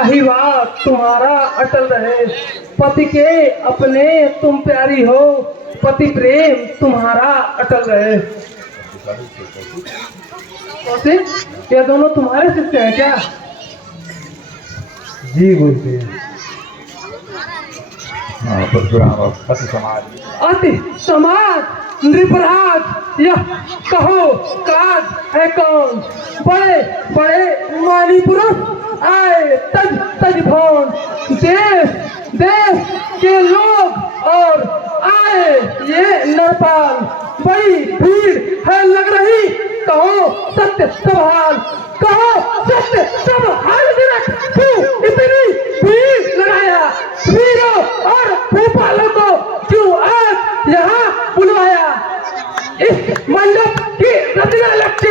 अहिवाद तुम्हारा अटल रहे, पति के अपने तुम प्यारी हो, पति प्रेम तुम्हारा अटल रहे। कौशिक, ये दोनों तुम्हारे शिष्य हैं क्या? जी गुरुदेव। हाँ, परशुराम अति समाज। अति समाज नृपराज, यह कहो काज है कौन? बड़े बड़े मानी पुरुष आए तज तज भवन, देश देश के लोग और आए ये नरपाल, बड़ी भीड़ है लग रही, कहो सत्य सवाल, कहो सत्य सवाल। क्यों इतनी भीड़ लगाया, वीरों और भूपालों को क्यों आज यहाँ बुलवाया? इस मंडप की रचना लक्ष्य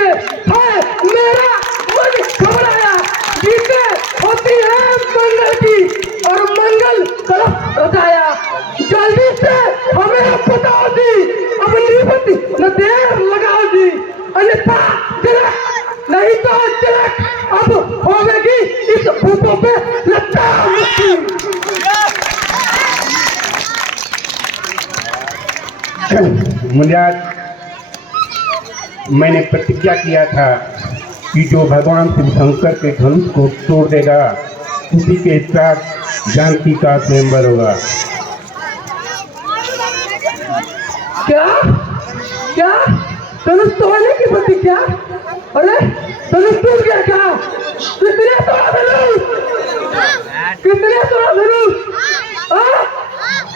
है मेरा मन घबराया, गीते होती है मंगल की और मंगल कलश रचाया, जल्दी से हमें बताओ जी, अपनी पति न देर लगाओ जी, अन्यथा तिलक नहीं तो तिलक अब होगी इस भूतों पे लच्चा मुक्ति। मुनिराज, मैंने प्रतिज्ञा किया था कि जो भगवान शिव शंकर के धनुष को तोड़ देगा उसी के साथ जानकी का स्वयंवर होगा। क्या क्या धनुष तोड़ने की प्रतिज्ञा? अरे धनुष टूट गया क्या? किसने तोड़ा धनुष? किसने तोड़ा धनुष?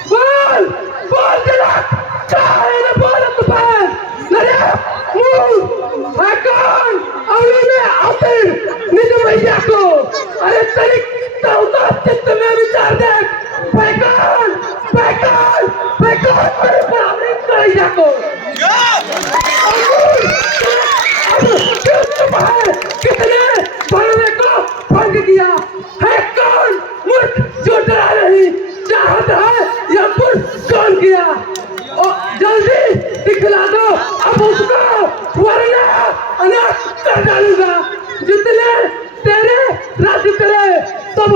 बोल बोल तिलक, चाहे न बोल तुफान, नया मुंह है कौन? अवली में आते निज मैया को, अरे तनिक उतार चित्त में विचार देख, पैकान पैकान पैकान मेरे बराबरी करेगा को। कितने पढ़ने को फर्क किया है कौन? मूर्ख जो डरा नहीं चाहत है यह पुरुष कौन किया? और जल्दी दिखला दो अब उसको, वरना अनाथ कर डालूंगा। जितने तेरे राज्य तेरे सब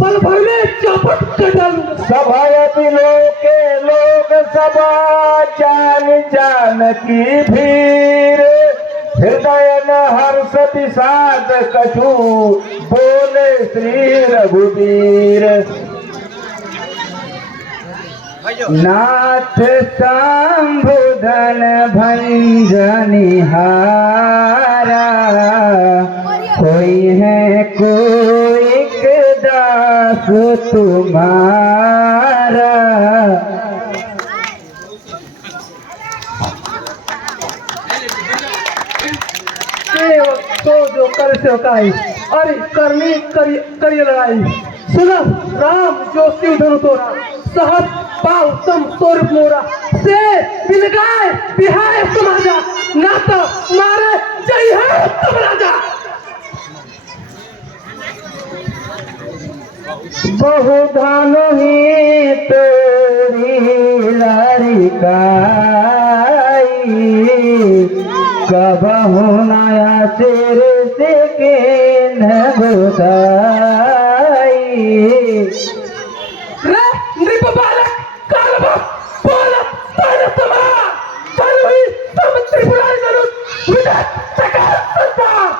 पल भर में चौपट कर डालूंगा। सभायति लोके लोक सभा, जान जान की भीड़, हृदय न हर्षति साध कछु, बोले श्री रघुवीर। नाथ शंभुधन भंजनिहारा, कोई है कोई दास तुम्हारा। तो जो कर सेवकाई, अरे करनी करिए लड़ाई, सुनो राम जो शिव धनु तोरा, सहज पाव तम स्वरूप मोरा, से बिलगाए बिहाय समाजा, ना तो मारे जय है तुम राजा। बहुधानु ही तेरी लड़काई, कबहु नया सिर से के न बुताई। रे नृप बालक कालवा बोलत तन समा, तनुहि तम त्रिपुरारी धनुष विदत सकल संसार।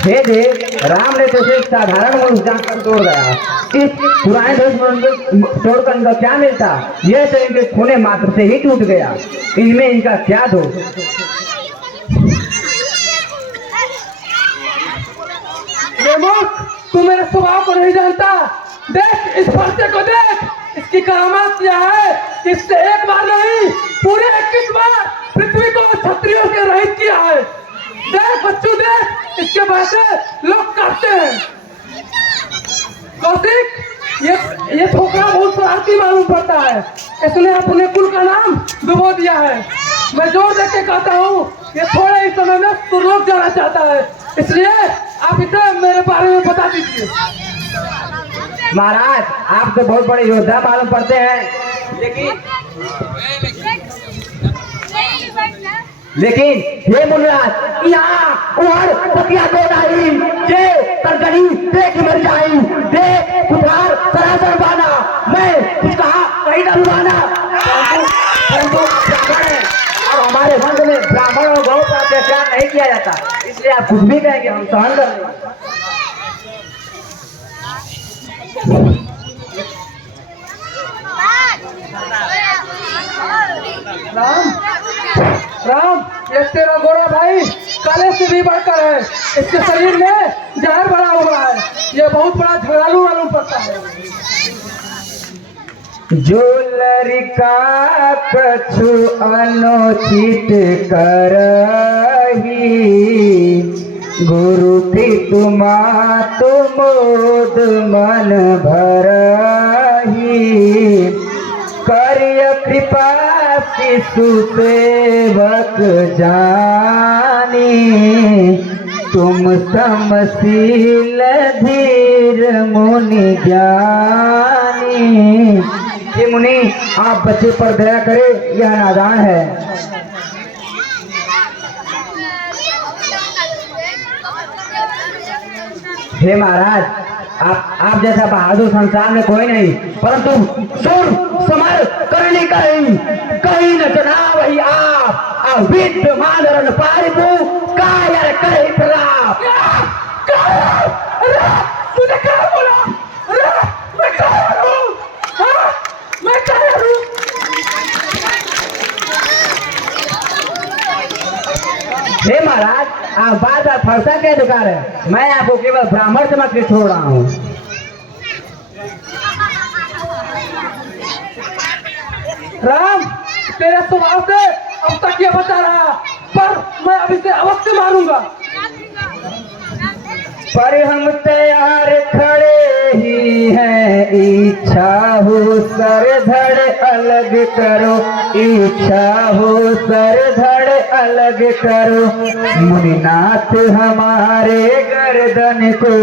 हे देव, राम ने तो एक साधारण मनुष्य जानकर तोड़ गया, इस पुराने धनुष तोड़कर इनका क्या मिलता? यह तो इनके खूने मात्र से ही टूट गया, इनमें इनका क्या दोष? तू मेरे स्वभाव को नहीं जानता, देख इस पर्चे को देख, इसकी करामात क्या है? इससे एक बार नहीं पूरे 21 बार पृथ्वी को क्षत्रियों से रहित किया है। देख बच्चों देख, इसके वजह से लोग काटते हैं। कौशिक, ये छोकरा बहुत शरारती मालूम पड़ता है, इसने अपने कुल का नाम डुबो दिया है। मैं जोर देख के कहता हूँ ये थोड़े ही समय में सुरलोक जाना चाहता है, इसलिए आप इसे मेरे बारे में बता दीजिए। महाराज, आप तो बहुत बड़े योद्धा मालूम पड़ते हैं, लेकिन लेकिन हे मुनिराज यहाँ और पतिया को नहीं जे तरगनी देख मर जाई देख कुठार सरासर बाना मैं कुछ कहा कहीं ना बाना परंतु ब्राह्मण है और हमारे वंश में ब्राह्मण और गौ का अत्याचार नहीं किया जाता, इसलिए आप कुछ भी कहेंगे हम सहन कर लेंगे। राम राम, ये तेरा गोरा भाई काले से भी बढ़कर है, इसके शरीर में जहर भरा हुआ है, ये बहुत बड़ा झगड़ालू मालूम पड़ता है। जो लड़का कछु अनुचित करही गुरु की तुमा तुमोद मन भरही करिय कृपा शिशु सेवक जानी तुम समशील धीर मुनि ज्ञानी। ये मुनि आप बच्चे पर दया करें, यह नादान है। हे महाराज, आप जैसा बहादुर संसार में कोई नहीं, परंतु सुर समर करने कहीं न चढ़ा वही आप अविद्यमान रन पारिपु कायर कहीं प्रलाप। तूने क्या बोला? मैं कायर हूँ, हाँ? मैं कायर हूँ। हे महाराज, आप बार बार फरसा क्या दुकान है, मैं आपको केवल ब्राह्मण समझ के छोड़ रहा हूँ। राम, तेरे स्वभाव से अब तक ये बचा रहा, पर मैं अब इसे अवश्य मारूंगा। पर हम तैयार खड़े ही हैं, इच्छा हो सर धड़ अलग करो, इच्छा हो सर धड़ अलग करो, मुनिनाथ हमारे गर्दन को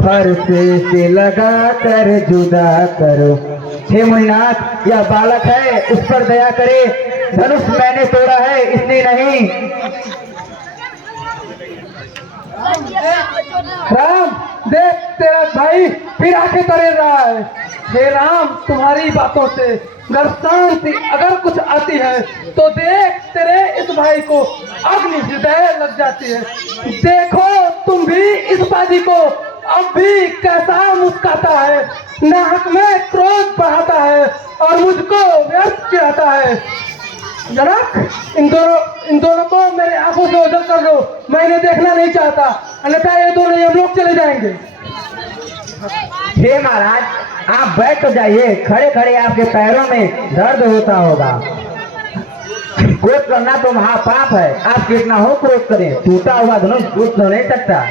फरसे से लगा कर जुदा करो। हे मुनिनाथ, यह बालक है, उस पर दया करे, धनुष मैंने तोड़ा है इसलिए नहीं। राम, देख तेरा भाई फिर आके तरे रहा है। हे राम, तुम्हारी बातों से अगर शांति अगर कुछ आती है तो देख तेरे इस भाई को अग्नि हृदय लग जाती है। देखो तुम भी इस बाजी को अब भी कैसा मुस्काता है, नाहक में क्रोध बढ़ाता है और मुझको व्यर्थ किया है। जनक, इन दोनों को मेरे आंखों से ओझल कर दो, मैं इन्हें देखना नहीं चाहता, अन्यथा ये दोनों हम लोग चले जाएंगे। हे महाराज, आप बैठ तो जाइए, खड़े खड़े आपके पैरों में दर्द होता होगा। क्रोध करना तो महापाप है, आप कितना हो क्रोध करें, टूटा हुआ धनुष टूट तो नहीं सकता।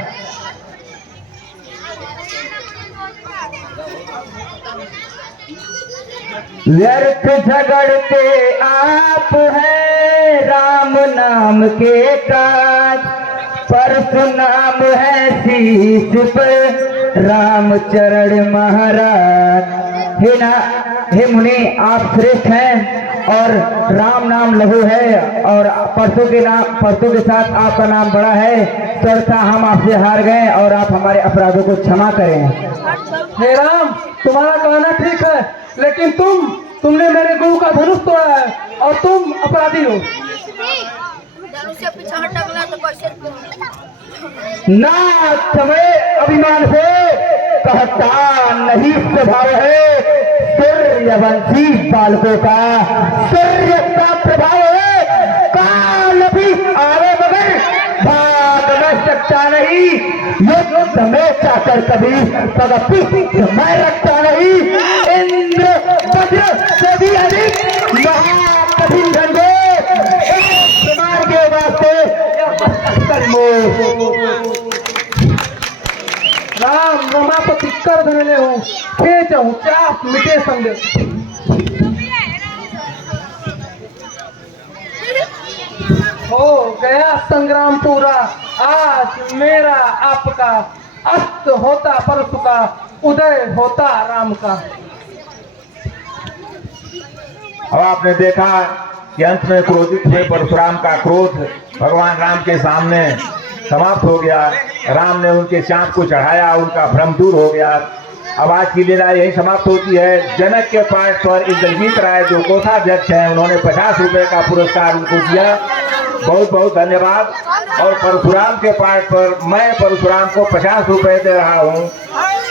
व्यर्थ झगड़ते आप हैं राम नाम के काज, परशु नाम है शीश पर रामचरण महाराज। हे मुनि, आप श्रेष्ठ हैं और राम नाम लघु है और परशु के साथ आपका नाम बड़ा है। सरसा हम आपसे हार गए और आप हमारे अपराधों को क्षमा करें। हे राम, तुम्हारा कहना ठीक है, लेकिन तुमने मेरे गुरु का धनुष तोड़ा है और तुम अपराधी हो। ना समय अभिमान से कहता नहीं स्वभाव है, सूर्यवंशी बालकों का सूर्य का प्रभाव है, काल भी आवे मगर भाग न सकता नहीं, युद्ध में चाकर कभी पगपी मैं रखता नहीं, इंद्र वज्र से भी अधिक महाकठिन धंधे कुमार के वास्ते राम, रमापति कर धरले हूँ, खेच हूँ चाप मिटे संग। हो गया संग्राम पूरा, आज मेरा आपका अस्त होता परशु का, उदय होता राम का। अब आपने देखा कि अंत में क्रोधित हुए परशुराम का क्रोध भगवान राम के सामने समाप्त हो गया। राम ने उनके चाँद को चढ़ाया, उनका भ्रम दूर हो गया। अब आज की लीला यही समाप्त होती है। जनक के पाठ पर इंद्रजीत राय जो कोषाध्यक्ष हैं, उन्होंने 50 रुपए का पुरस्कार उनको दिया। बहुत बहुत धन्यवाद। और परशुराम के पाठ पर मैं परशुराम को 50 रुपए दे रहा हूँ।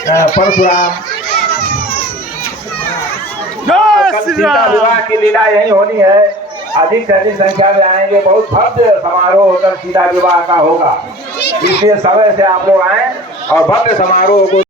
परशुराम कल सीता विवाह की लीला यही होनी है। अधिक से अधिक संख्या में आएंगे। बहुत भव्य समारोह होकर सीता विवाह का होगा, इसलिए समय से आप लोग आए और भव्य समारोह को